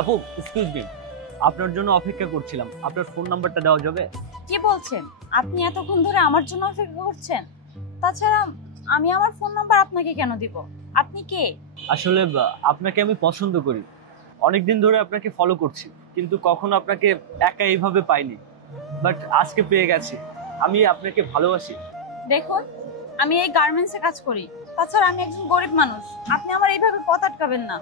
আপু excuse me, আপনার জন্য অপেক্ষা করছিলাম, আপনার ফোন নাম্বারটা দেওয়া যাবে? কি বলছেন? আপনি এতক্ষণ ধরে আমার জন্য অপেক্ষা করছেন? তাছাড়া আমি আমার ফোন নাম্বার আপনাকে কেন দিব? আপনি কে? আসলে আপনাকে আমি পছন্দ করি, অনেকদিন ধরে আপনাকে ফলো করছি, কিন্তু কখনো আপনাকে একা এইভাবে পাইনি, বাট আজকে পেয়ে গেছি। আমি আপনাকে ভালোবাসি। দেখুন, আমি এই গার্মেন্টসে কাজ করি, তাছাড়া আমি একজন গরিব মানুষ। আপনি আমার এইভাবে পথ আটকাবেন না,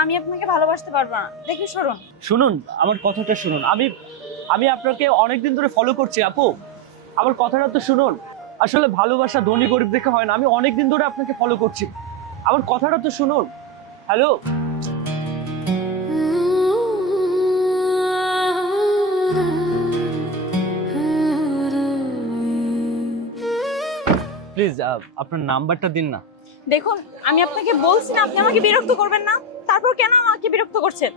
আমি আপনাকে ভালোবাসতে পারবো না। দেখি সরুন। শুনুন, আমার কথাটা শুনুন। আমি আপনাকে অনেকদিন ধরে ফলো করছি আপু, আমার কথাটা তো শুনুন। আসলে ভালোবাসা ধনী গরিব দেখে হয় না, আমি অনেকদিন ধরে আপনাকে ফলো করছি, আমার কথাটা তো শুনুন। হ্যালো, প্লিজ আপনার নাম্বারটা দিন না। দেখুন, আমি আপনাকে বলছি না আপনি আমাকে বিরক্ত করবেন না, তারপর কেন আমাকে বিরক্ত করছেন?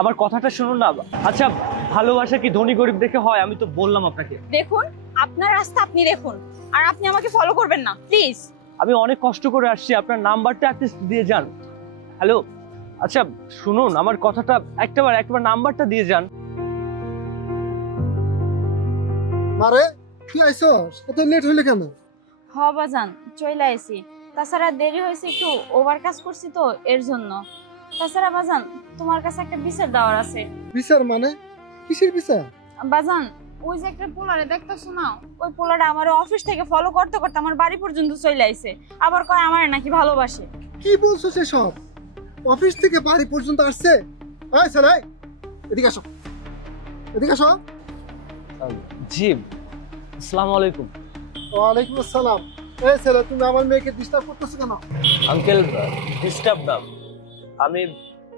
আমার কথাটা শুনুন না। আচ্ছা, ভালোবাসা কি ধনী গরিব দেখে হয়? আমি তো বললাম আপনাকে। দেখুন, আপনার রাস্তা আপনি দেখুন, আর আপনি আমাকে ফলো করবেন না প্লিজ। আমি অনেক কষ্ট করে আসছি, আপনার নাম্বারটা অ্যাটলিস্ট দিয়ে যান। হ্যালো, আচ্ছা শুনুন, আমার কথাটা একবার নাম্বারটা দিয়ে যান। আরে তুই আইছস, এত লেট হইলে কেন? হ বাজান, চইলা আইছি। তাছাড়া দেরি হয়েছে, একটু ওভার কাজ করছি তো এর জন্য। তাছাড়া বাজান, তোমার কাছে একটা বিচার দেওয়ার আছে। বিচার মানে? কিসের বিচার? বাজান, ওই যে একটা পোলারে দেখতেছো না, ওই পোলারে আমার অফিস থেকে ফলো করতে করতে আমার বাড়ি পর্যন্ত চলে আইছে, আবার কয় আমার নাকি ভালোবাসে। কি বলছো সেসব? অফিস থেকে বাড়ি পর্যন্ত আসছে? এই ছেলে, এদিকে আসো, এদিকে আসো। জি, আসসালামু আলাইকুম। ওয়ালাইকুম আসসালাম। এই ছেলে, তুমি আমার মেয়েকে ডিস্টার্ব করতেছো কেন? আঙ্কেল, ডিস্টার্ব না, আমি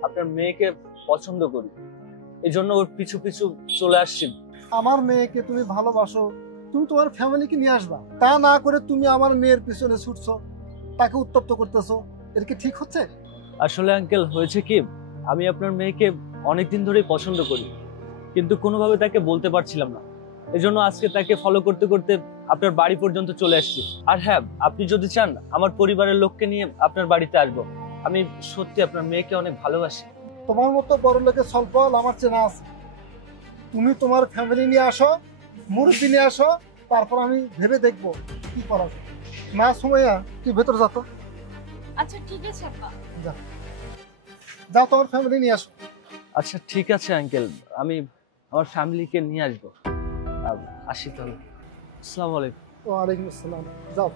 আপনার মেয়েকে পছন্দ করি, এই জন্য ওর পিছু পিছু চলে আসছি। আমার মেয়েকে তুমি ভালোবাসো, তুমি তোমার ফ্যামিলিকে নিয়ে আসবা, তা না করে তুমি আমার মেয়ের পিছনে ছুটছো, তাকে উত্তপ্ত করতেছো। এর কি ঠিক হচ্ছে? আসলে আঙ্কেল, হয়েছে কি, আমি আপনার মেয়েকে অনেকদিন ধরেই পছন্দ করি, কিন্তু কোনোভাবে তাকে বলতে পারছিলাম না, এজন্য আজকে তাকে ফলো করতে করতে আপনার বাড়ি পর্যন্ত চলে আসছি। আর হ্যাঁ, আপনি যদি চান আমার পরিবারের লোককে নিয়ে আপনার বাড়িতে আসবো। আমি সত্যি আপনার মেয়েকে অনেক ভালোবাসি। তোমার মতো বড় লোকের স্বল্পল আমার চেনা আছে। তুমি তোমার ফ্যামিলি নিয়ে আসো, মুরব্বী নিয়ে আসো, তারপর আমি ভেবে দেখবো কি করা যায়। না সুমাইয়া, তুই ভেতরে যা তো। আচ্ছা ঠিক আছে আপা। যা তোমার ফ্যামিলি নিয়ে আসো। আচ্ছা ঠিক আছে আঙ্কেল, আমি আমার ফ্যামিলিকে নিয়ে আসবো। আসি তাহলে। আসসালামু আলাইকুম। ওয়ালাইকুম আসসালাম। যাও।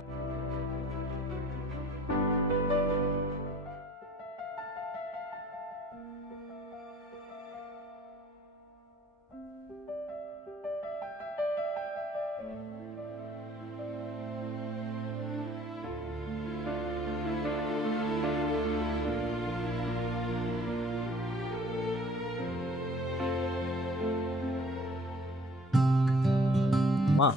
মা,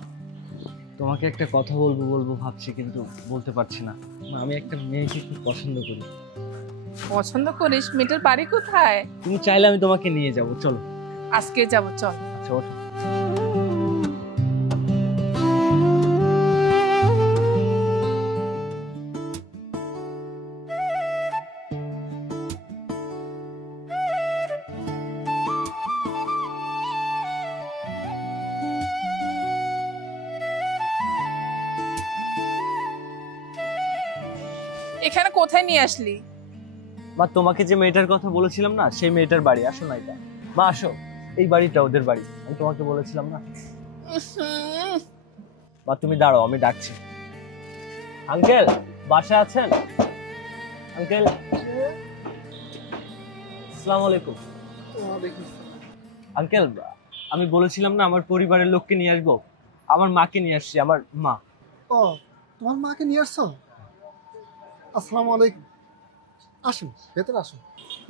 তোমাকে একটা কথা বলবো ভাবছি, কিন্তু বলতে পারছি না। মা, আমি একটা মেয়েকে খুব পছন্দ করি। পছন্দ করিস? মেয়েটার বাড়ি কোথায়? তুমি চাইলে আমি তোমাকে নিয়ে যাব, চলো। আজকে যাব, চল। আচ্ছা ওঠো। এখানে কোথায় নিয়ে আসলি? মা, তোমাকে যে মেয়েটার কথা বলেছিলাম না, সেই মেয়েটার বাড়ি। আসো না, এটা মা, আসো। এই বাড়িটা ওদের বাড়ি, আমি তোমাকে বলেছিলাম না। মা তুমি দাঁড়াও, আমি ডাকছি। আঙ্কেল, বাসায় আছেন? আঙ্কেল, আসসালামু আলাইকুম। ওয়ালাইকুম আসসালাম। আঙ্কেল, আমি বলেছিলাম না আমার পরিবারের লোককে নিয়ে আসবো, আমার মাকে নিয়ে আসছি, আমার মা। ও, তোমার মাকে নিয়ে আসছো? আসসালামু আলাইকুম। আসুন, ভেতরে আসুন।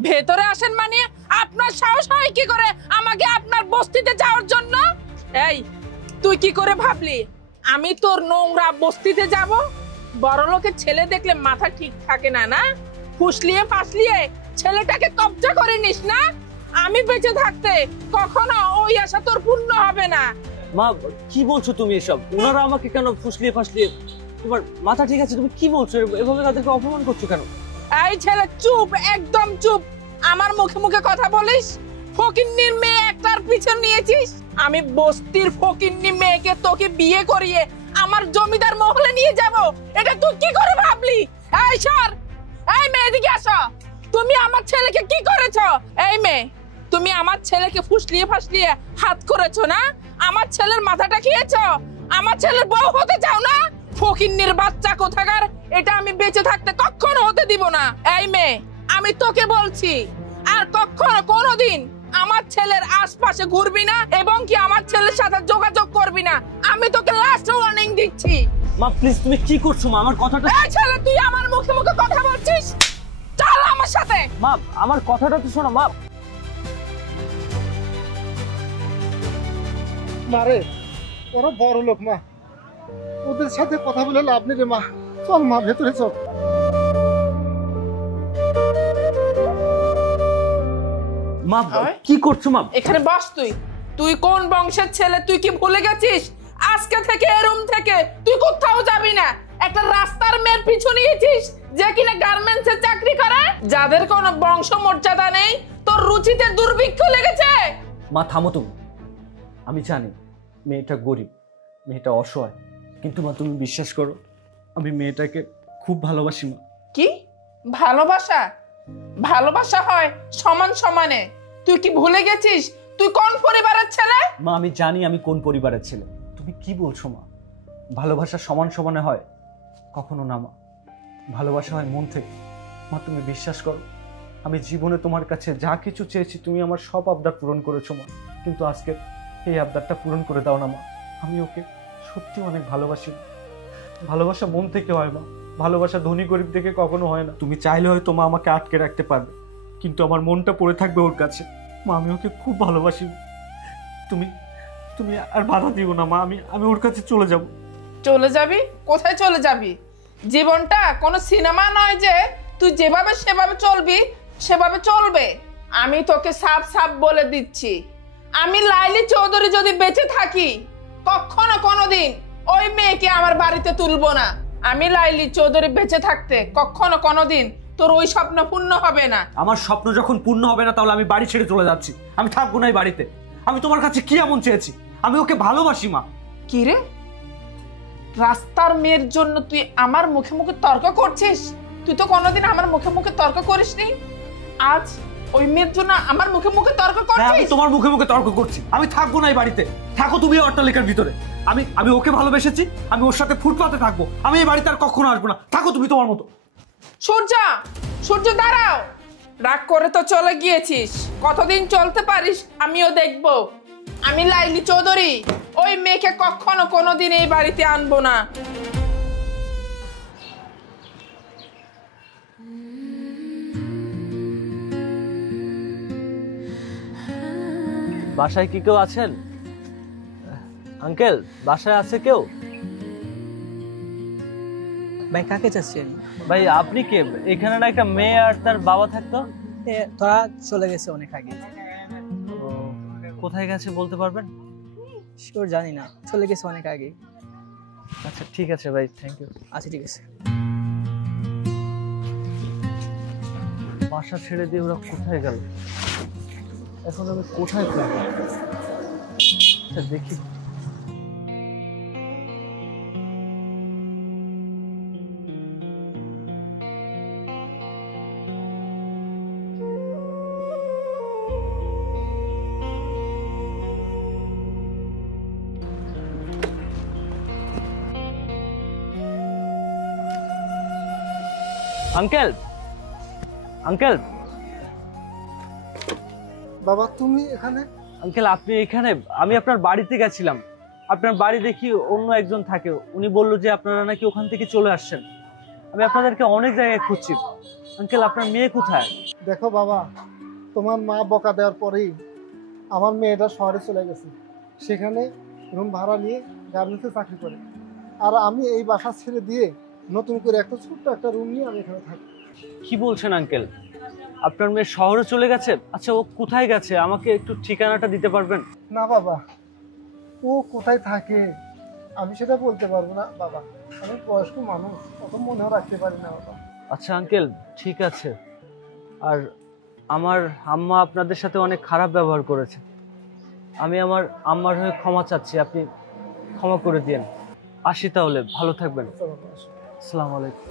ভেতরে আসেন মানে? আপনার সাহস হয় কি করে আমাকে আপনার বস্তিতে যাওয়ার জন্য? এই, তুই কি করে ভাবলি আমি তোর নোংরা বস্তিতে যাব? বড় লোকের ছেলে দেখলে মাথা ঠিক থাকে না, না? ফুসলিয়ে ফাসলিয়ে ছেলেটাকে কবজা করে নিস না? আমি বেঁচে থাকতে কখনো ওই আশা তোর পূর্ণ হবে না। মা, কি বলছো তুমি এসব? ওনারা আমাকে কেন ফুসলিয়ে ফাসলিয়ে? তোমার মাথা ঠিক আছে? তুমি কি বলছো? এভাবে তাদেরকে অপমান করছো কেন? এই ছেলে চুপ, একদম চুপ। আমার মুখে মুখে কথা বলিস? ফকিন্নির মেয়ে একটার পিছন নিয়েছিস। আমি বস্তির ফকিন্নি মেয়েকে তোকে বিয়ে করিয়ে আমার জমিদার মহলে নিয়ে যাব, এটা তুই কি করে ভাবলি? এই সর, এই মেয়ে এদিকে আসো। তুমি আমার ছেলেকে কি করেছো? এই মেয়ে, তুমি আমার ছেলেকে ফুসলিয়ে ফাসলিয়ে হাত করেছো না? আমার ছেলের মাথাটা খেয়েছো? আমার ছেলের বউ হতে চাও না? ফকিন্নির বাচ্চা কোথাকার, এটা আমি বেঁচে থাকতে কখনো হতে দিব না। এই মেয়ে, আমি তোকে বলছি, আর কখনো কোনোদিন আমার ছেলের আশপাশে ঘুরবি না এবং কি আমার ছেলের সাথে যোগাযোগ করবি না। আমি তোকে লাস্ট ওয়ার্নিং দিচ্ছি। মা প্লিজ, তুমি কি করছো মা? আমার কথাটা এই ছেলে, তুই আমার মুখে মুখে কথা বলছিস? চল আমার সাথে। মা, আমার কথাটা তো শোনো মা। মারে, ওরা বড় লোক মা, ওদের সাথে কথা বলে লাভ নেই রে মা। চল মা, ভেতরে চল। মা ওই। কি করছো মা? এখানে বস। তুই কোন বংশের ছেলে তুই কি ভুলে গেছিস? আজকে থেকে এই রুম থেকে তুই কোথাও যাবি না। একটা রাস্তার মেয়ের পিছু নিয়েছিস যে কিনা গার্মেন্টসে চাকরি করে, যাদের কোনো বংশ মর্যাদা নেই। তোর রুচিতে দুর্ভিক্ষ লেগেছে। মা থামো তুমি। আমি জানি মেয়েটা গরিব, মেয়েটা অসহায়, কিন্তু মা তুমি বিশ্বাস করো, আমি মেয়েটাকে খুব ভালোবাসি মা। কি ভালোবাসা? ভালোবাসা হয় সমান সমানে। তুই কি ভুলে গেছিস তুই কোন পরিবারের ছেলে? মা আমি জানি আমি কোন পরিবারের ছেলে। তুমি কি বলছো মা? ভালোবাসা সমান সমানে হয়? কখনো না মা, ভালোবাসা হয় মন থেকে। মা তুমি বিশ্বাস করো, আমি জীবনে তোমার কাছে যা কিছু চেয়েছি তুমি আমার সব আবদার পূরণ করেছো মা, কিন্তু আজকে এই আবদারটা পূরণ করে দাও না মা। আমি ওকে সত্যি অনেক ভালোবাসি। ভালোবাসা মন থেকে হয় মা, ভালোবাসা ধনী গরিব দেখে কখনো হয় না। তুমি চাইলে হয়তো মা আমাকে আটকে রাখতে পারবে, কিন্তু আমার মনটা পড়ে থাকবে ওর কাছে। মা আমি ওকে খুব ভালোবাসি। তুমি তুমি আর বাধা দিও না মা, আমি ওর কাছে চলে যাব। চলে যাবি? কোথায় চলে যাবি? জীবনটা কোনো সিনেমা নয় যে তুই যেভাবে সেভাবে চলবি সেভাবে চলবে। আমি তোকে সাফ সাফ বলে দিচ্ছি, আমি লাইলি চৌধুরী যদি বেঁচে থাকি কখনো কোনোদিন ওই মেয়েকে আমার বাড়িতে তুলবো না। আমি লাইলি চৌধুরী বেঁচে থাকতে কখনো কোনোদিন তোর ওই স্বপ্ন পূর্ণ হবে না। আমার স্বপ্ন যখন পূর্ণ হবে না তাহলে আমি বাড়ি ছেড়ে চলে যাচ্ছি। আমি থাকবো না এই বাড়িতে। আমি তোমার কাছে কি এমন চেয়েছি? আমি ওকে ভালোবাসি মা। কি রে, রাস্তার মেয়ের জন্য তুই আমার মুখে মুখে তর্ক করছিস? তুই তো কোনোদিন আমার মুখে মুখে তর্ক করিসনি, আজ ওই মেয়ের জন্য আমার মুখে মুখে তর্ক হ্যাঁ, আমি করছিস? তোমার মুখে মুখে তর্ক করছি। আমি থাকবো না এই বাড়িতে। থাকো তুমি এই অট্টালিকার ভিতরে। আমি ওকে ভালোবেসেছি, আমি ওর সাথে ফুটপাতে থাকবো। আমি এই বাড়িতে আর কখনো আসবো না। থাকো তুমি তোমার মতো। সূর্য, সূর্য দাঁড়াও। রাগ করে তো চলে গিয়েছিস, কতদিন চলতে পারিস আমিও দেখবো। আমি লাইলি চৌধুরী ওই মেয়েকে কখনো কোনোদিন এই বাড়িতে আনবো না। বাসায় কি কেউ আছেন? আঙ্কেল, বাসায় আছে কেউ? ভাই কাকে চাচ্ছেন? ভাই আপনি কে? এখানে না একটা মেয়ে আর তার বাবা থাকতো। তোরা চলে গেছে অনেক আগে। ও, কোথায় গেছে বলতে পারবেন? শিওর জানি না, চলে গেছে অনেক আগে। আচ্ছা ঠিক আছে ভাই, থ্যাংক ইউ। আচ্ছা ঠিক আছে। বাসা ছেড়ে দিয়ে ওরা কোথায় গেল? এখন আমি কোথায় থাকবো? আচ্ছা দেখি। আঙ্কেল, আঙ্কেল, বাবা তুমি এখানে? আঙ্কেল আপনি এখানে? আমি আপনার বাড়িতে গেছিলাম। আপনার বাড়ি দেখি অন্য একজন থাকে, উনি বললো যে আপনারা নাকি ওখান থেকে চলে আসছেন। আমি আপনাদেরকে অনেক জায়গায় খুঁজছি। আঙ্কেল আপনার মেয়ে কোথায়? দেখো বাবা, তোমার মা বকা দেওয়ার পরেই আমার মেয়েটা শহরে চলে গেছে। সেখানে রুম ভাড়া নিয়ে গার্মেন্টসে চাকরি করে। আর আমি এই বাসা ছেড়ে দিয়ে নতুন করে একটা ছোট্ট একটা রুম নিয়ে আমি এখানে থাকি। কি বলছেন আঙ্কেল? আপনার মেয়ে শহরে চলে গেছে? আচ্ছা ও কোথায় গেছে? আমাকে একটু ঠিকানাটা দিতে পারবেন? না বাবা, ও কোথায় থাকে আমি সেটা বলতে পারবো না বাবা। আমি বয়স্ক মানুষ, অত মনেও রাখতে পারি না বাবা। আচ্ছা আঙ্কেল ঠিক আছে। আর আমার আম্মা আপনাদের সাথে অনেক খারাপ ব্যবহার করেছে। আমি আমার আম্মার হয়ে ক্ষমা চাচ্ছি, আপনি ক্ষমা করে দিন। আসি তাহলে, ভালো থাকবেন। আসসালামু আলাইকুম।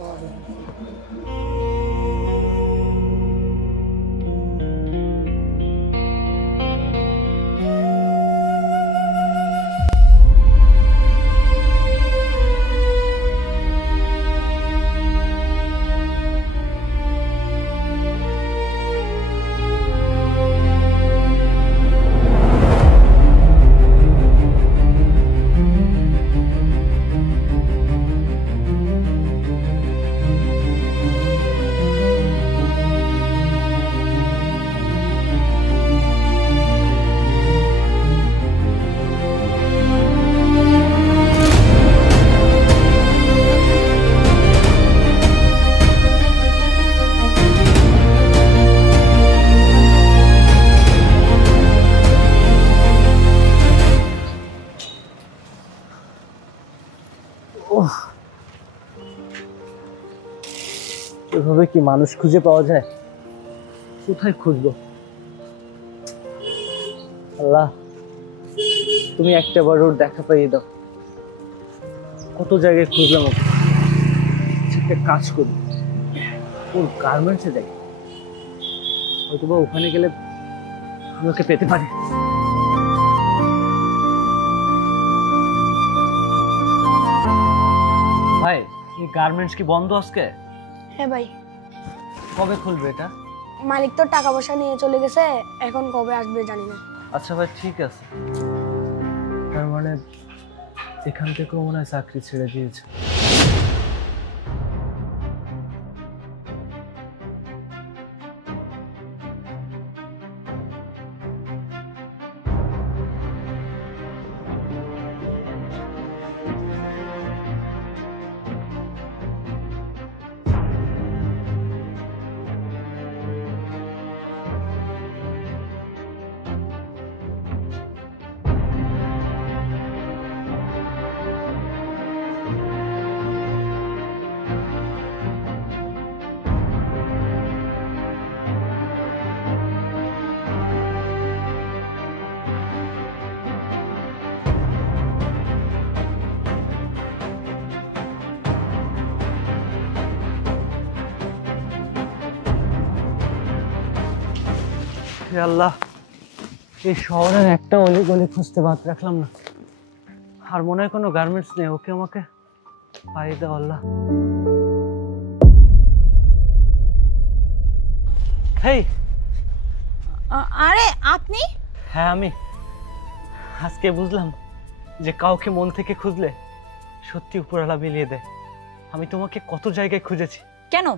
এভাবে কি মানুষ খুঁজে পাওয়া যায়? কোথায় খুঁজবো? আল্লাহ, তুমি একটা বার ওর দেখা পাইয়ে দাও। কত জায়গায় খুঁজলাম ওকে। একটা কাজ করি, ওর গার্মেন্টসে যাই, হয়তোবা ওখানে গেলে আমি ওকে পেতে পারি। ভাই, এই গার্মেন্টস কি বন্ধ আজকে? হ্যাঁ ভাই, কবে খুলবে এটা? মালিক তো টাকা পয়সা নিয়ে চলে গেছে, এখন কবে আসবে জানি না। আচ্ছা ভাই, ঠিক আছে। তার মানে এখান থেকেও মনে হয় চাকরি ছেড়ে দিয়েছে। হে আল্লাহ, এই শহরের একটা অলি খুঁজতে বাদ রাখলাম না। আর মনে হয় কোনো গার্মেন্টস নেই, ওকে আমাকে পাইয়ে দাও আল্লাহ। হেই, আরে আপনি? হ্যাঁ আমি। আজকে বুঝলাম যে কাউকে মন থেকে খুঁজলে সত্যি উপরওয়ালা মিলিয়ে দেয়। আমি তোমাকে কত জায়গায় খুঁজেছি। কেন,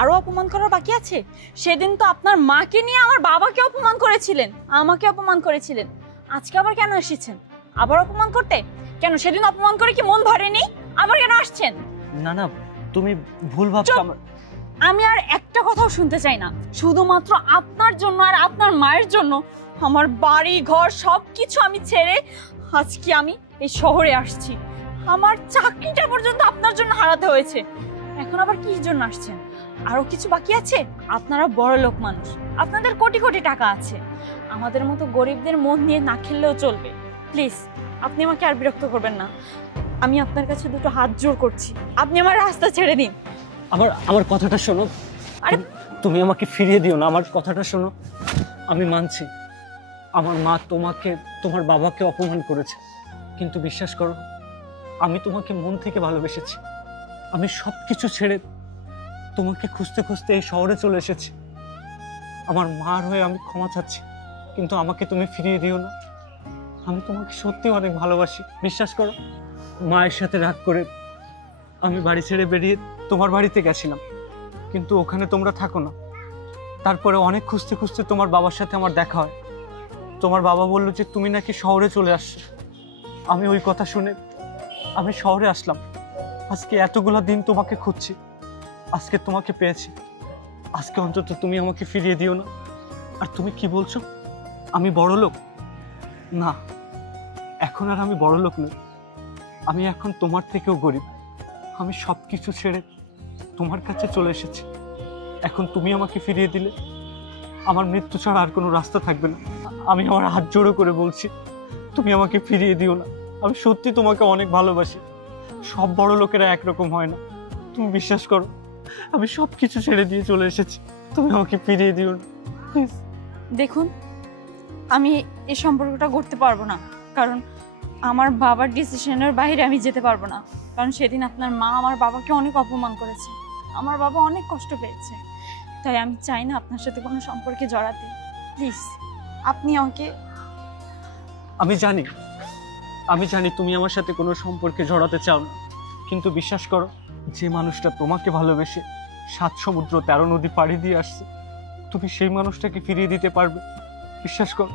আরো অপমান করার বাকি আছে? সেদিন তো আপনার মাকে নিয়ে আমার বাবাকে অপমান করেছিলেন, আমাকে অপমান করেছিলেন। আজকে আবার কেন এসেছেন? আবার অপমান করতে? কেন, সেদিন অপমান করে কি মন ভরেনি? আবার কেন আসছেন? না না, তুমি ভুল ভাবছো। আমি আর একটা কথাও শুনতে চাই না। শুধুমাত্র আপনার জন্য আর আপনার মায়ের জন্য আমার বাড়ি ঘর সবকিছু আমি ছেড়ে আজকে আমি এই শহরে আসছি। আমার চাকরিটা পর্যন্ত আপনার জন্য হারাতে হয়েছে। এখন আবার কিসের জন্য আসছেন? আরো কিছু বাকি আছে? আপনারা বড় লোক মানুষ, আপনাদের কোটি কোটি টাকা আছে। আমাদের মতো গরিবদের মন নিয়ে না খেললেও চলবে। প্লিজ, আপনি আমাকে আর বিরক্ত করবেন না। আমি আপনার কাছে দুটো হাত জোড় করছি, আপনি আমার রাস্তা ছেড়ে দিন। আমার কথাটা শোনো। আরে তুমি আমাকে ফিরিয়ে দিও না, আমার কথাটা শোনো। আমি মানছি আমার মা তোমাকে, তোমার বাবাকে অপমান করেছে, কিন্তু বিশ্বাস করো আমি তোমাকে মন থেকে ভালোবেসেছি। আমি সবকিছু ছেড়ে তোমাকে খুঁজতে খুঁজতে এই শহরে চলে এসেছি। আমার মার হয়ে আমি ক্ষমা চাচ্ছি, কিন্তু আমাকে তুমি ফিরিয়ে দিও না। আমি তোমাকে সত্যি অনেক ভালোবাসি, বিশ্বাস করো। মায়ের সাথে রাগ করে আমি বাড়ি ছেড়ে বেরিয়ে তোমার বাড়িতে গেছিলাম, কিন্তু ওখানে তোমরা থাকো না। তারপরে অনেক খুঁজতে খুঁজতে তোমার বাবার সাথে আমার দেখা হয়। তোমার বাবা বললো যে তুমি নাকি শহরে চলে আসছো। আমি ওই কথা শুনে আমি শহরে আসলাম। আজকে এতগুলো দিন তোমাকে খুঁজছি, আজকে তোমাকে পেয়েছি। আজকে অন্তত তুমি আমাকে ফিরিয়ে দিও না। আর তুমি কি বলছো আমি বড় লোক? না, এখন আর আমি বড় লোক নই। আমি এখন তোমার থেকেও গরিব। আমি সব কিছু ছেড়ে তোমার কাছে চলে এসেছি। এখন তুমি আমাকে ফিরিয়ে দিলে আমার মৃত্যু ছাড়া আর কোনো রাস্তা থাকবে না। আমি আমার হাত জোড়ো করে বলছি, তুমি আমাকে ফিরিয়ে দিও না। আমি সত্যি তোমাকে অনেক ভালোবাসি। সব বড় লোকেরা একরকম হয় না, তুমি বিশ্বাস করো। আমি সব কিছু ছেড়ে দিয়ে চলে এসেছি, তুমি আমাকে ফিরিয়ে দিও না প্লিজ। দেখুন, আমি এই সম্পর্কটা করতে পারবো না, কারণ আমার বাবার ডিসিশনের বাইরে আমি যেতে পারবো না। কারণ সেদিন আপনার মা আমার বাবাকে অনেক অপমান করেছে, আমার বাবা অনেক কষ্ট পেয়েছে। তাই আমি চাই না আপনার সাথে কোনো সম্পর্কে জড়াতে। প্লিজ আপনি আমাকে। আমি জানি তুমি আমার সাথে কোনো সম্পর্কে জড়াতে চাও না, কিন্তু বিশ্বাস করো, যে মানুষটা তোমাকে ভালোবেসে 7 সমুদ্র 13 নদী পাড়ি দিয়ে আসছে, তুমি সেই মানুষটাকে ফিরিয়ে দিতে পারবে? বিশ্বাস করো,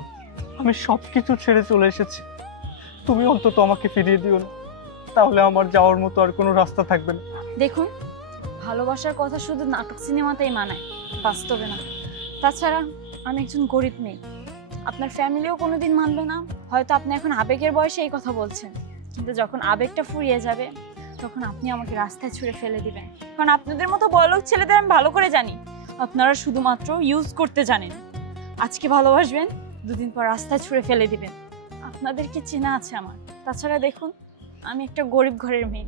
আমি সব কিছু ছেড়ে চলে এসেছি। তুমি অন্তত আমাকে ফিরিয়ে দিও না, তাহলে আমার যাওয়ার মতো আর কোনো রাস্তা থাকবে না। দেখুন, ভালোবাসার কথা শুধু নাটক সিনেমাতেই মানায়, বাস্তবে না। তাছাড়া আমি একজন গরিব মেয়ে, আপনার ফ্যামিলিও কোনোদিন মানবে না। হয়তো আপনি এখন আবেগের বয়সে এই কথা বলছেন, কিন্তু যখন আবেগটা ফুরিয়ে যাবে তখন আপনি আমাকে রাস্তায় ছুঁড়ে ফেলে দিবেন। কারণ আপনাদের মতো বড়লোক ছেলেদের আমি ভালো করে জানি, আপনারা শুধুমাত্র ইউজ করতে জানেন। আজকে ভালোবাসবেন, 2 দিন পর রাস্তায় ছুঁড়ে ফেলে দিবেন। আপনাদেরকে চেনা আছে আমার। তাছাড়া দেখুন, আমি একটা গরিব ঘরের মেয়ে,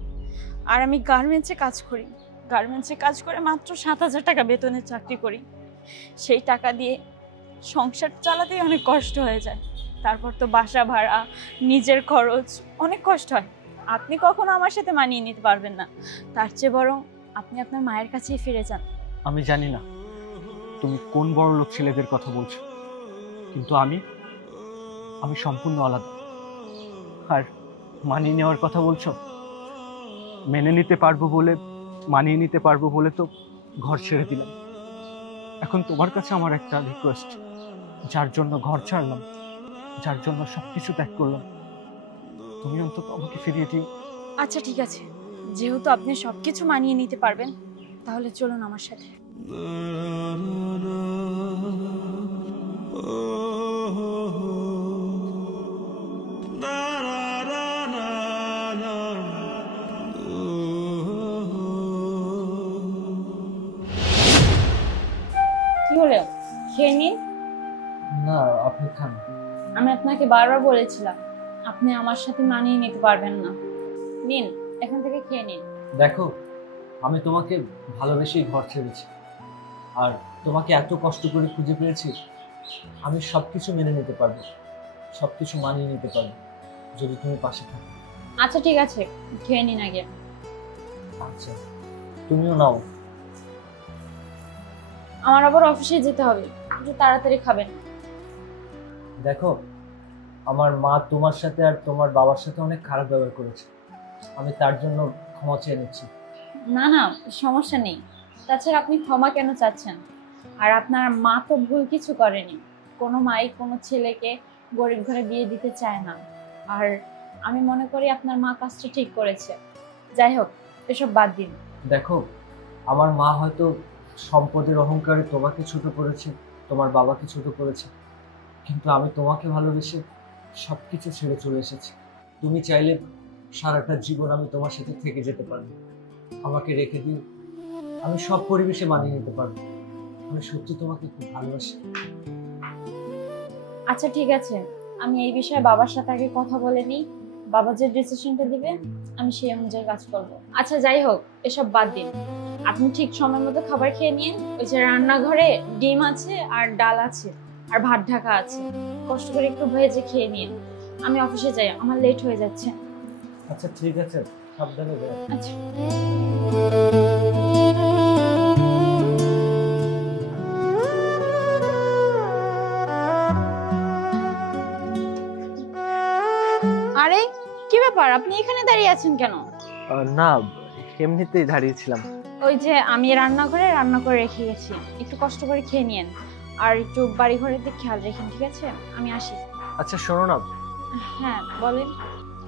আর আমি গার্মেন্টসে কাজ করি। গার্মেন্টসে কাজ করে মাত্র 7,000 টাকা বেতনের চাকরি করি। সেই টাকা দিয়ে সংসার চালাতেই অনেক কষ্ট হয়ে যায়। তারপর তো বাসা ভাড়া, নিজের খরচ, অনেক কষ্ট হয়। আপনি কখনো আমার সাথে মানিয়ে নিতে পারবেন না। তার চেয়ে বরং আপনি আপনার মায়ের কাছেই ফিরে যান। আমি জানি না তুমি কোন বড় লোক ছেলেদের কথা বলছো, কিন্তু আমি সম্পূর্ণ আলাদা। আর মানিয়ে নেওয়ার কথা বলছো, মেনে নিতে পারবো বলে, মানিয়ে নিতে পারবো বলে তো ঘর ছেড়ে দিলাম। এখন তোমার কাছে আমার একটা রিকোয়েস্ট, যার জন্য ঘর ছাড়লাম, যার জন্য সবকিছু ত্যাগ করলাম, তুমি অন্তত আমাকে ফিরিয়ে দিও। আচ্ছা ঠিক আছে, যেহেতু আপনি সবকিছু মানিয়ে নিতে পারবেন, তাহলে চলুন আমার সাথে। কি হলো, খেয়ে নিন। না, আপনি খান। আমি আপনাকে বারবার বলেছিলাম আপনি আমার সাথে মানিয়ে নিতে পারবেন না। নিন, এখান থেকে খেয়ে নিন। দেখো, আমি তোমাকে ভালোবেসেই ঘর ছেড়েছি, আর তোমাকে এত কষ্ট করে খুঁজে পেয়েছি। আমি সবকিছু মেনে নিতে পারবো, সবকিছু মানিয়ে নিতে পারবো, যদি তুমি পাশে থাকো। আচ্ছা ঠিক আছে, খেয়ে নিন আগে। আচ্ছা, তুমিও নাও। আমার আবার অফিসে যেতে হবে, একটু তাড়াতাড়ি খাবেন। দেখো, আমার মা তোমার সাথে আর তোমার বাবার সাথে অনেক খারাপ ব্যবহার করেছে, আমি তার জন্য ক্ষমা চেয়ে নিচ্ছি। না না, সমস্যা নেই। তাছাড়া আপনি ক্ষমা কেন চাচ্ছেন? আর আপনার মা তো ভুল কিছু করেনি। কোনো মাই কোনো ছেলেকে গরিব ঘরে বিয়ে দিতে চায় না। আর আমি মনে করি আপনার মা কাজটা ঠিক করেছে। যাই হোক, এসব বাদ দিন। দেখো, আমার মা হয়তো সম্পদের অহংকারে তোমাকে ছোট করেছে, তোমার বাবাকে ছোট করেছে, কিন্তু আমি তোমাকে ভালোবেসে সবকিছু ছেড়ে চলে এসেছি। তুমি চাইলে সারাটা জীবন আমি তোমার সাথে থেকে যেতে পারবো। আমাকে রেখে দিও, আমি সব পরিবেশে মানিয়ে নিতে পারবো। আমি সত্যি তোমাকে খুব ভালোবাসি। আচ্ছা ঠিক আছে, আমি এই বিষয়ে বাবার সাথে আগে কথা বলে নিই। বাবা যে ডিসিশনটা দিবে আমি সেই অনুযায়ী কাজ করব। আচ্ছা যাই হোক, এসব বাদ দিন। আপনি ঠিক সময় মতো খাবার খেয়ে নিন। ওই যে রান্নাঘরে ডিম আছে আর ডাল আছে আর ভাত ঢাকা আছে, কষ্ট করে একটু ভেজে খেয়ে নিন। আমি অফিসে যাই, আমার লেট হয়ে যাচ্ছে। আচ্ছা ঠিক আছে, সাবধানে যাও। আচ্ছা। আরে কি ব্যাপার, আপনি এখানে দাঁড়িয়ে আছেন কেন? না, এমনিতেই দাঁড়িয়েছিলাম। ওই যে আমি রান্নাঘরে রান্না করে রেখে গেছি, একটু কষ্ট করে খেয়ে নিন। আর একটু বাড়ি ঘরের দিকে খেয়াল রাখেন, ঠিক আছে? আমি আসি। আচ্ছা শোনো না, হ্যাঁ বলেন।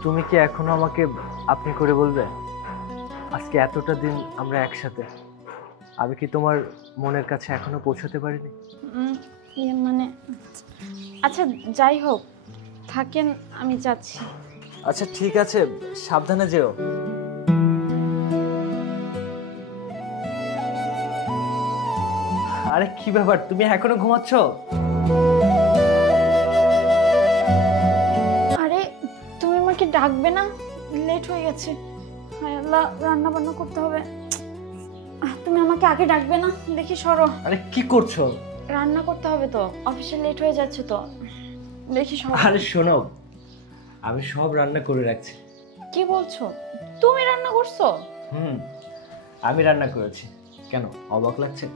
তুমি কি এখনো আমাকে আপনি করে বলবে? আজকে এতটা দিন আমরা একসাথে, আমি কি তোমার মনের কাছে এখনো পৌঁছাতে পারিনি? মানে আচ্ছা যাই হোক, থাকেন, আমি যাচ্ছি। আচ্ছা ঠিক আছে, সাবধানে যেও। আরে কি ব্যাপার, তুমি এখনো ঘুমাচ্ছ? আরে তুমি আমাকে ডাকবে না? লেট হয়ে গেছে। হায় আল্লাহ, রান্না বান্না করতে হবে। তুমি আমাকে আগে ডাকবে না? দেখি সরো। আরে কি করছো? রান্না করতে হবে তো, অফিসে লেট হয়ে যাচ্ছে তো, দেখি সরো। আরে শোনো, আমি সব রান্না করে রাখছি। কি বলছো? তুমি রান্না করছো? আমি রান্না করেছি। কেন অবাক লাগছে?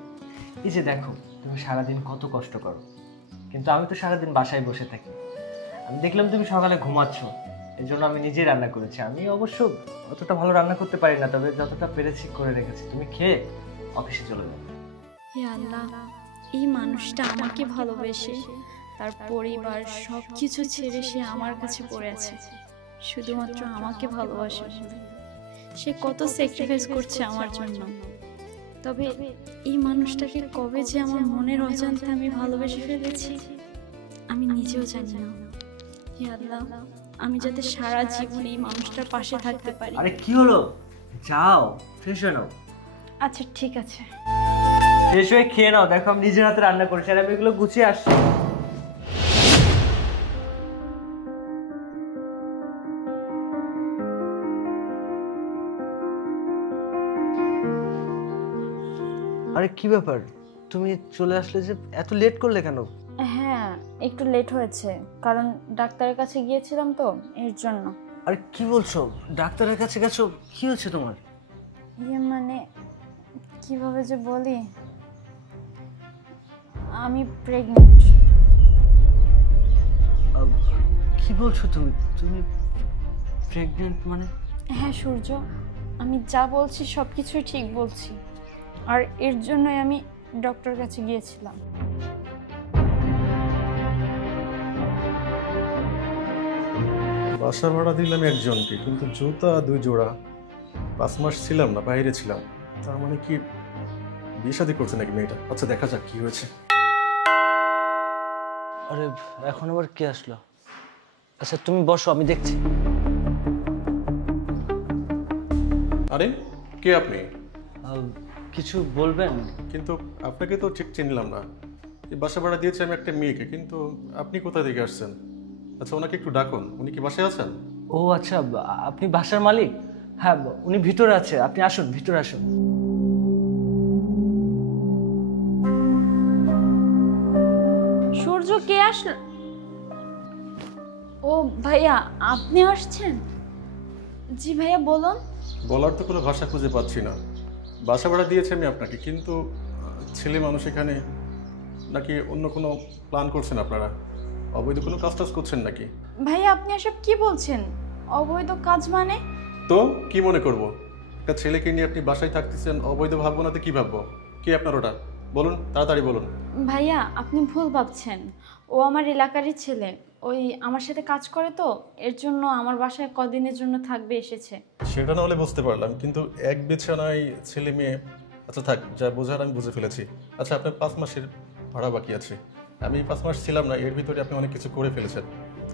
এই যে দেখো, তুমি সারাদিন কত কষ্ট করো, কিন্তু আমি তো সারাদিন বাসায় বসে থাকি। আমি দেখলাম তুমি সকালে ঘুমাচ্ছ, এই জন্য আমি নিজেই রান্না করেছি। আমি অবশ্য অতটা ভালো রান্না করতে পারি না, তবে যতটা পেরেছি করে রেখেছি। তুমি খেয়ে অফিসে চলে যাও। হে আল্লাহ, এই মানুষটা আমাকে ভালোবেসে তার পরিবার সবকিছু ছেড়ে সে আমার কাছে পড়ে আছে, শুধুমাত্র আমাকে ভালোবাসে। সে কত স্যাক্রিফাইস করছে আমার জন্য। তবে এই মানুষটাকে কবে যে আমার মনের অজান্তে আমি ভালোবেসে ফেলেছি আমি নিজেও জানি না। হে আল্লাহ, আমি যাতে সারা জীবন এই মানুষটার পাশে থাকতে পারি। আরে কি হলো, যাও ফ্রেশ হয়ে নাও। আচ্ছা ঠিক আছে। ফ্রেশ হয়ে খেয়ে নাও। দেখো আমি নিজের হাতে রান্না করেছি, আর আমি এগুলো গুছিয়ে আসছি। আরে কি ব্যাপার, তুমি চলে আসলে যে? এত লেট করলে কেন? হ্যাঁ, একটু লেট হয়েছে, কারণ ডাক্তারের কাছে গিয়েছিলাম তো, এর জন্য। আরে কি বলছো, ডাক্তারের কাছে গেছো? কি হচ্ছে তোমার? মানে কিভাবে যে বলি, আমি প্রেগনেন্ট। কি বলছো তুমি? তুমি প্রেগনেন্ট মানে? হ্যাঁ সূর্য, আমি যা বলছি সব কিছুই ঠিক বলছি, আর এর জন্যই আমি ডক্টরের কাছে গিয়েছিলাম। বাসা ভাড়া দিলাম একজনকে, কিন্তু জুতা 2 জোড়া। 5 মাস ছিলাম না, বাইরে ছিলাম। তার মানে কি বিয়ে শাদী করছে নাকি মেয়েটা? আচ্ছা দেখা যাক কি হয়েছে। আরে এখন আবার কে আসলো? আচ্ছা তুমি বসো, আমি দেখছি। আরে কে আপনি? কিছু বলবেন? কিন্তু আপনাকে তো ঠিক চিনলাম না। এই বাসা ভাড়া দিয়েছি আমি একটা মেয়েকে, কিন্তু আপনি কোথা থেকে আসছেন? আচ্ছা ওনাকে একটু ডাকুন, উনি কি বাসায় আছেন? ও আচ্ছা, আপনি বাসার মালিক? হ্যাঁ, উনি ভিতরে আছে, আপনি আসুন, ভিতরে আসুন। সূর্য, কে আসলো? ও ভাইয়া, আপনি আসছেন? জি ভাইয়া বলুন। বলার তো কোনো ভাষা খুঁজে পাচ্ছি না। বাসা ভাড়া দিয়েছি আমি আপনাকে, কিন্তু ছেলে মানুষ এখানে, নাকি অন্য কোনো প্ল্যান করছেন আপনারা? অবৈধ কোনো কাজ টাজ করছেন নাকি? ভাইয়া আপনি এসব কি বলছেন? অবৈধ কাজ মানে? তো কি মনে করব? একটা ছেলেকে নিয়ে আপনি বাসায় থাকতেছেন, অবৈধ ভাববো না তো কি ভাববো? কি আপনার ওটা বলুন, তাড়াতাড়ি বলুন। ভাইয়া আপনি ভুল ভাবছেন, ও আমার এলাকারই ছেলে, ওই আমার সাথে কাজ করে তো, এর জন্য আমার বাসায় কদিনের জন্য থাকবে এসেছে। সেটা না হলে বুঝতে পারলাম, কিন্তু এক বিছানায় ছেলে মেয়ে। আচ্ছা থাক, যা বোঝার আমি বুঝে ফেলেছি। আচ্ছা আপনার 5 মাসের ভাড়া বাকি আছে। আমি 5 মাস ছিলাম না, এর ভিতরে আপনি অনেক কিছু করে ফেলেছেন।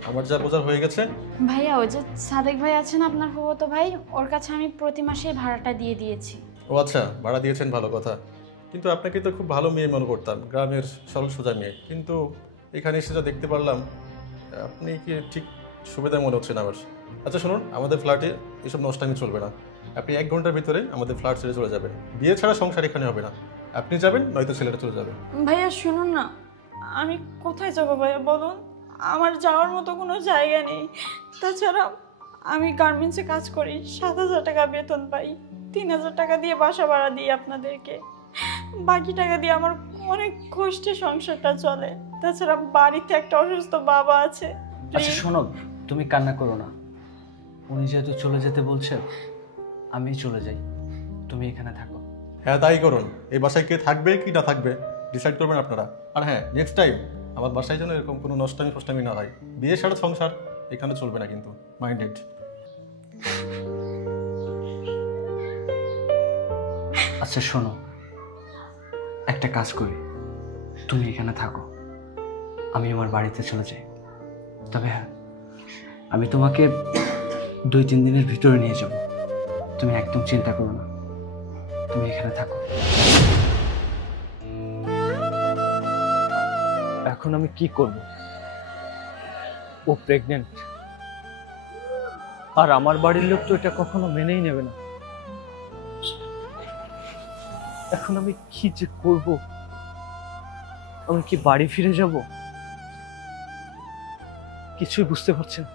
আমার যা বোঝার হয়ে গেছে। ভাইয়া ওই যে সাদেক ভাই আছেন আপনার ফুফাতো ভাই, ওর কাছে আমি প্রতি মাসে ভাড়াটা দিয়ে দিয়েছি। ও আচ্ছা, ভাড়া দিয়েছেন, ভালো কথা। কিন্তু আপনাকে তো খুব ভালো মেয়ে মনে করতাম, গ্রামের সরল সোজা মেয়ে, কিন্তু এখানে এসে যা দেখতে পারলাম আপনি কি ঠিক সুবিধা মনে হচ্ছে না আমার। আচ্ছা শুনুন, আমাদের ফ্ল্যাটে এসব নষ্টামি চলবে না। আপনি 1 ঘন্টার ভিতরে আমাদের ফ্ল্যাট ছেড়ে চলে যাবেন। বিয়ে ছাড়া সংসার এখানে হবে না। আপনি যাবেন, নয়তো ছেলেটা চলে যাবে। ভাইয়া শুনুন না, আমি কোথায় যাবো ভাইয়া বলুন? আমার যাওয়ার মতো কোনো জায়গা নেই। তাছাড়া আমি গার্মেন্টসে কাজ করি, 7,000 টাকা বেতন পাই, 3,000 টাকা দিয়ে বাসা ভাড়া দিই আপনাদেরকে, বাকি টাকা দিয়ে আমার অনেক কষ্টে সংসারটা চলে। তাছাড়া বাড়িতে একটা অসুস্থ বাবা আছে। আচ্ছা শোনো, তুমি কান্না করো না। উনি যেহেতু চলে যেতে বলছে, আমি চলে যাই, তুমি এখানে থাকো। হ্যাঁ তাই করুন। এই বাসায় কে থাকবে কি না থাকবে ডিসাইড করবেন আপনারা। আর হ্যাঁ, নেক্সট টাইম আমার বাসায় যেন এরকম কোনো নষ্টামি ফষ্টামি না হয়। বিয়ে ছাড়া সংসার এখানে চলবে না কিন্তু, মাইন্ডেড। আচ্ছা শোনো, একটা কাজ করি, তুমি এখানে থাকো, আমি আমার বাড়িতে চলে যাই। তবে হ্যাঁ, আমি তোমাকে 2-3 দিনের ভিতরে নিয়ে যাব। তুমি একদম চিন্তা করো না, তুমি এখানে থাকো। এখন আমি কি করব? ও প্রেগনেন্ট, আর আমার বাড়ির লোক তো এটা কখনো মেনেই নেবে না। এখন আমি কি যে করব? আমি কি বাড়ি ফিরে যাব? কিছুই বুঝতে পারছি না।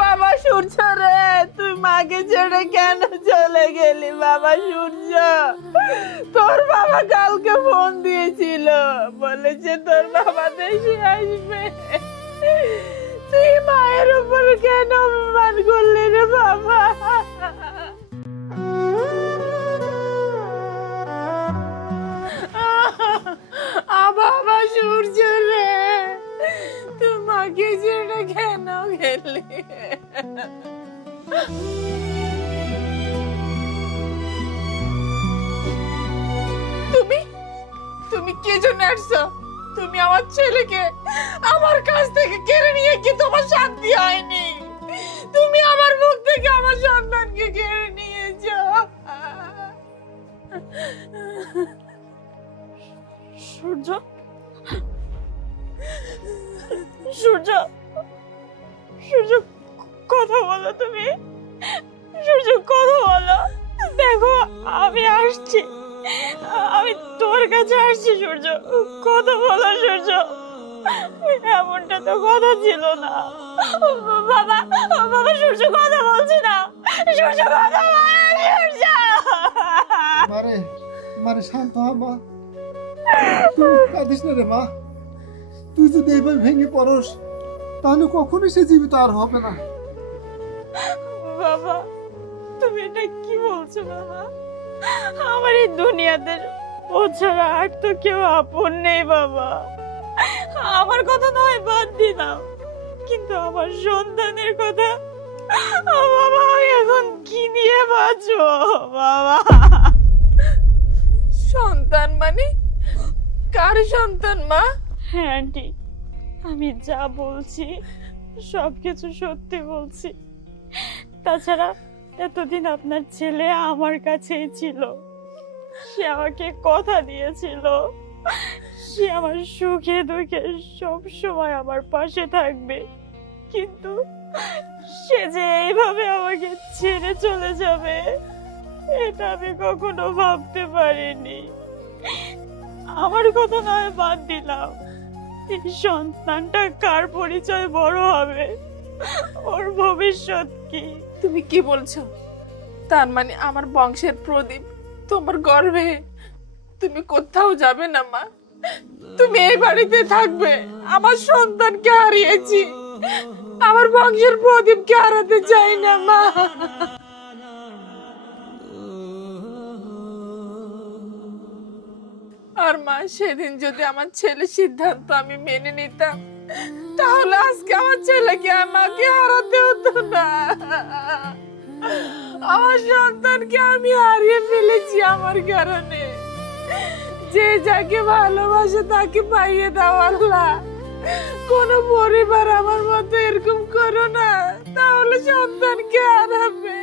বাবা সূর্য রে, তুই মাকে ছেড়ে কেন চলে গেলি বাবা সূর্য? তোর বাবা কালকে ফোন দিয়েছিল, বলেছে তোর বাবা দেশে আসবে। তুই মায়ের উপর কেন অভিমান করলি রে বাবা? বাবা সূর্য রে, তুই মাকে ছেড়ে কেন গেলি? তুমি তুমি কি জন্য আসছো? তুমি আমার ছেলেকে আমার কাছ থেকে কেড়ে নিয়ে কি তোমার শান্তি হয়নি? তুমি আমার মুখ থেকে আমার সন্তানকে কেড়ে নিয়েছো। সূর্য, সূর্য, সূর্য, কথা বলো তুমি। সূর্য, কথা বলো। দেখো আমি আসছি, আমি তোর কাছে আসছি। সূর্য, কথা বলো। সূর্য, এমনটা তো কথা ছিল না। বাবা, বাবা, সূর্য কথা বলছি না। সূর্য, কথা বলো। সূর্য, মারে মারে, শান্ত হ মা, তুই কাঁদিস না রে মা। তুই যদি এইভাবে ভেঙে পড়স তাহলে কখনোই সে জীবিত আর হবে না। বাবা, তুমি এটা কি বলছো বাবা? আমার এই দুনিয়াতে ও ছাড়া আর তো কেউ আপন নেই বাবা। আমার কথা নয় বাদ দিলাম, কিন্তু আমার সন্তানের কথা বাবা, আমি এখন কি নিয়ে বাঁচবো বাবা? সন্তান মানে কার সন্তান মা? হ্যাঁ আন্টি, আমি যা বলছি সবকিছু সত্যি বলছি। তাছাড়া এতদিন আপনার ছেলে আমার কাছেই ছিল। সে আমাকে কথা দিয়েছিল সে আমার সুখে দুঃখে সব সময় আমার পাশে থাকবে, কিন্তু সে যে এইভাবে আমাকে ছেড়ে চলে যাবে এটা আমি কখনো ভাবতে পারিনি। আমার কথা নয় বাদ দিলাম, এই সন্তানটা কার পরিচয় বড় হবে, ওর ভবিষ্যৎ কি? তুমি কি বলছো? তার মানে আমার বংশের প্রদীপ তোমার গর্ভে। তুমি কোথাও যাবে না মা, তুমি এই বাড়িতে থাকবে। আমার সন্তানকে হারিয়েছি, আমার বংশের প্রদীপকে হারাতে চাই না মা। আর মা, সেদিন যদি আমার ছেলের সিদ্ধান্ত আমি মেনে নিতাম তাহলে আজকে আমার ছেলেকে আমাকে হারাতে হতো না। আমার সন্তানকে আমি হারিয়ে ফেলেছি আমার কারণে। যে যাকে ভালোবাসে তাকে পাইয়ে দাও আল্লাহ। কোন পরিবার আমার মতো এরকম করো না, তাহলে সন্তানকে হারাবে।